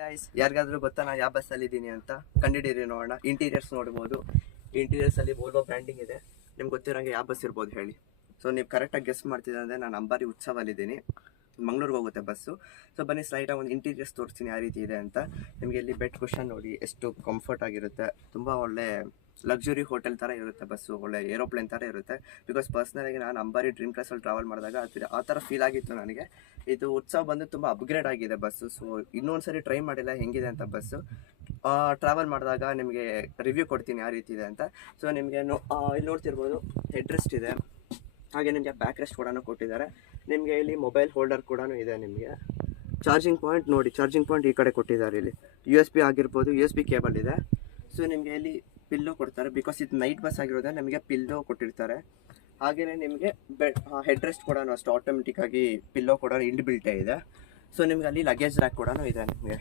Guys, ಯಾರಿಗಾದ್ರೂ ಗೊತ್ತಾ ನಾನು ಯಾವ ಬಸ್ಸಲ್ಲಿ ಇದ್ದೀನಿ ಅಂತ? ಕಂಡಿಡೀರಿ ನೋಡೋಣ. ಇಂಟೀರಿಯರ್ಸ್ ನೋಡ್ಬೋದು. ಇಂಟೀರಿಯರ್ಸಲ್ಲಿ ವೋಲ್ವೋ ಬ್ರ್ಯಾಂಡಿಂಗ್ ಇದೆ. ನಿಮ್ಗೆ ಗೊತ್ತಿರೋಂಗೆ ಯಾವ ಬಸ್ ಇರ್ಬೋದು ಹೇಳಿ? ಸೊ ನೀವು ಕರೆಕ್ಟಾಗಿ ಗೆಸ್ ಮಾಡ್ತಿದ್ದೆ ಅಂದರೆ ನಾನು ಅಂಬಾರಿ ಉತ್ಸವಲ್ಲಿದ್ದೀನಿ. ಮಂಗಳೂರಿಗೆ ಹೋಗುತ್ತೆ ಬಸ್ಸು. ಸೊ ಬನ್ನಿ ಸ್ಲೈಟಾಗಿ ಒಂದು ಇಂಟೀರಿಯರ್ಸ್ ತೋರಿಸ್ತೀನಿ ಯಾವ ರೀತಿ ಇದೆ ಅಂತ. ನಿಮಗೆ ಇಲ್ಲಿ ಬೆಡ್ ಕುಷನ್ ನೋಡಿ ಎಷ್ಟು ಕಂಫರ್ಟ್ ಆಗಿರುತ್ತೆ. ತುಂಬ ಒಳ್ಳೆ ಲಕ್ಸುರಿ ಹೋಟೆಲ್ ಥರ ಇರುತ್ತೆ ಬಸ್ಸು, ಒಳ್ಳೆ ಏರೋಪ್ಲೇನ್ ಥರ ಇರುತ್ತೆ. ಬಿಕಾಸ್ ಪರ್ಸ್ನಲಾಗಿ ನಾನು ಅಂಬಾರಿ ಡ್ರೀಮ್ ಕ್ಲಾಸಲ್ಲಿ ಟ್ರಾವೆಲ್ ಮಾಡಿದಾಗ ಆ ಥರ ಫೀಲ್ ಆಗಿತ್ತು ನನಗೆ. ಇದು ಉತ್ಸವ ಬಂದು ತುಂಬ ಅಪ್ಗ್ರೇಡ್ ಆಗಿದೆ ಬಸ್ಸು. ಸೊ ಇನ್ನೊಂದು ಸರಿ ಟ್ರೈ ಮಾಡಿಲ್ಲ ಹೆಂಗಿದೆ ಅಂತ ಬಸ್ಸು. ಟ್ರಾವೆಲ್ ಮಾಡಿದಾಗ ನಿಮಗೆ ರಿವ್ಯೂ ಕೊಡ್ತೀನಿ ಯಾವ ರೀತಿ ಇದೆ ಅಂತ. ಸೊ ನಿಮಗೆ ಇಲ್ಲಿ ನೋಡ್ತಿರ್ಬೋದು ಹೆಡ್ ರೆಸ್ಟ್ ಇದೆ, ಹಾಗೆ ನಿಮಗೆ ಬ್ಯಾಕ್ ರೆಸ್ಟ್ ಕೂಡ ಕೊಟ್ಟಿದ್ದಾರೆ. ನಿಮಗೆ ಇಲ್ಲಿ ಮೊಬೈಲ್ ಹೋಲ್ಡರ್ ಕೂಡ ಇದೆ. ನಿಮಗೆ ಚಾರ್ಜಿಂಗ್ ಪಾಯಿಂಟ್ ನೋಡಿ, ಚಾರ್ಜಿಂಗ್ ಪಾಯಿಂಟ್ ಈ ಕಡೆ ಕೊಟ್ಟಿದ್ದಾರೆ. ಇಲ್ಲಿ USB ಆಗಿರ್ಬೋದು, USB ಕೇಬಲ್ ಇದೆ. ಸೊ ನಿಮಗೆ ಇಲ್ಲಿ ಪಿಲ್ಲೋ ಕೊಡ್ತಾರೆ, ಬಿಕಾಸ್ ಇದು ನೈಟ್ ಬಸ್ ಆಗಿರೋದ್ರೆ ನಿಮಗೆ ಪಿಲ್ಲೋ ಕೊಟ್ಟಿರ್ತಾರೆ. ಹಾಗೆಯೇ ನಿಮಗೆ ಹೆಡ್ ರೆಸ್ಟ್ ಕೂಡ ಅಷ್ಟು ಆಟೋಮೆಟಿಕ್ಕಾಗಿ ಪಿಲ್ಲೋ ಕೂಡ ಇನ್ಬಿಲ್ಟೇ ಇದೆ. ಸೊ ನಿಮ್ಗೆ ಅಲ್ಲಿ ಲಗೇಜ್ ರ್ಯಾಕ್ ಕೂಡ ಇದೆ ನಿಮಗೆ.